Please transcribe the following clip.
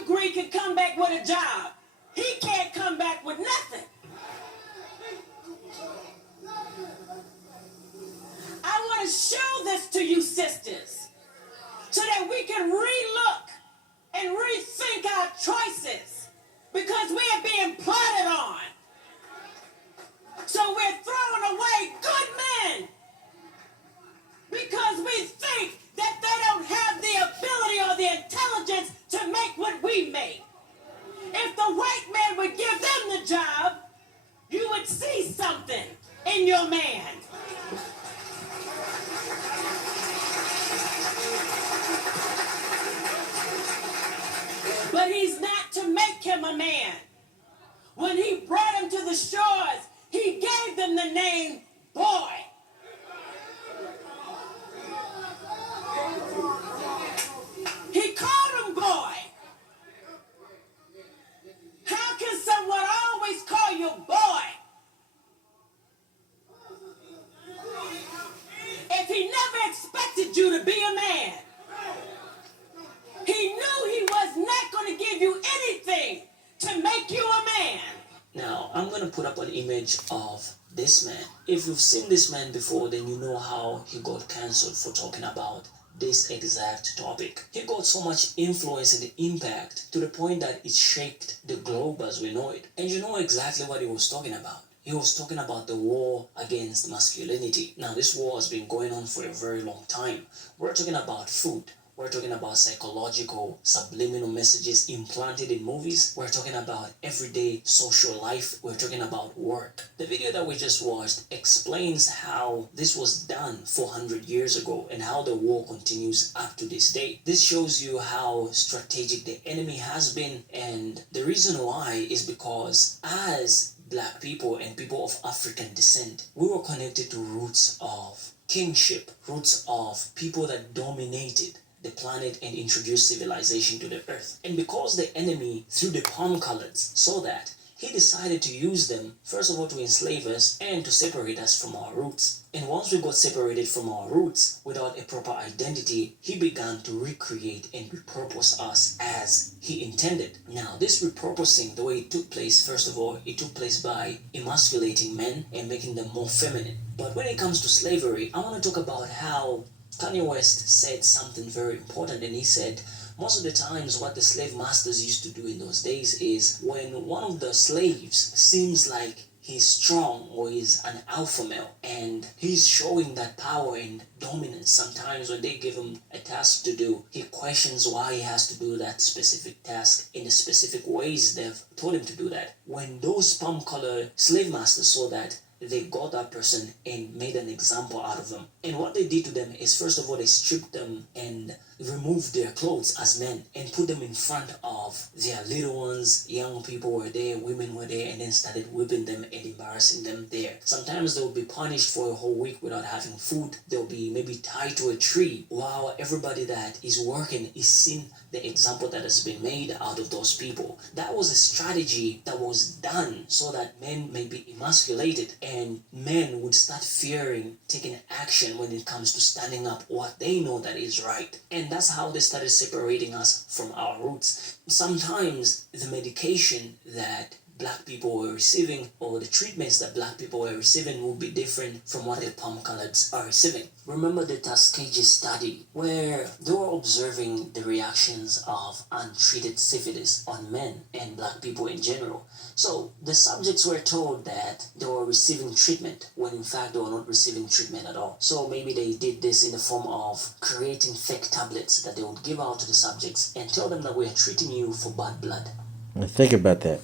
degree can come back with a job. He can't come back with nothing. I want to show this to you, sisters, so that we can relook and rethink our choices, because we are being plotted on. So we're throwing away good men because we think that they don't have the ability or the intelligence to make what we make. If the white man would give them the job, you would see something in your man. But he's not to make him a man. When he brought him to the shores, he gave them the name boy. He called him boy. How can someone always call you boy if he never expected you to be a man? He knew he was not going to give you anything to make you a man. Now, I'm going to put up an image of this man. If you've seen this man before, then you know how he got cancelled for talking about this exact topic. He got so much influence and impact to the point that it shaked the globe as we know it. And you know exactly what he was talking about. He was talking about the war against masculinity. Now, this war has been going on for a very long time. We're talking about food. We're talking about psychological, subliminal messages implanted in movies. We're talking about everyday social life. We're talking about work. The video that we just watched explains how this was done 400 years ago and how the war continues up to this day. This shows you how strategic the enemy has been, and the reason why is because as Black people and people of African descent, we were connected to roots of kingship, roots of people that dominated the planet and introduced civilization to the earth. And because the enemy threw the palm colors saw that, he decided to use them, first of all, to enslave us and to separate us from our roots. And once we got separated from our roots without a proper identity, he began to recreate and repurpose us as he intended. Now, this repurposing, the way it took place, first of all, it took place by emasculating men and making them more feminine. But when it comes to slavery, I want to talk about how Kanye West said something very important, and he said most of the times what the slave masters used to do in those days is when one of the slaves seems like he's strong or he's an alpha male and he's showing that power and dominance, sometimes when they give him a task to do, he questions why he has to do that specific task in the specific ways they've told him to do that. When those palm-colored slave masters saw that, they got that person and made an example out of them. And what they did to them is, first of all, they stripped them and removed their clothes as men and put them in front of their little ones. Young people were there, women were there, and then started whipping them and embarrassing them there. Sometimes they'll be punished for a whole week without having food. They'll be maybe tied to a tree while everybody that is working is seeing the example that has been made out of those people. That was a strategy that was done so that men may be emasculated and men would start fearing taking action when it comes to standing up what they know that is right. And that's how they started separating us from our roots. Sometimes the medication that Black people were receiving or the treatments that Black people were receiving will be different from what the palm coloreds are receiving. Remember the Tuskegee study where they were observing the reactions of untreated syphilis on men and Black people in general. So the subjects were told that they were receiving treatment when in fact they were not receiving treatment at all. So maybe they did this in the form of creating fake tablets that they would give out to the subjects and tell them that we are treating you for bad blood. Think about that.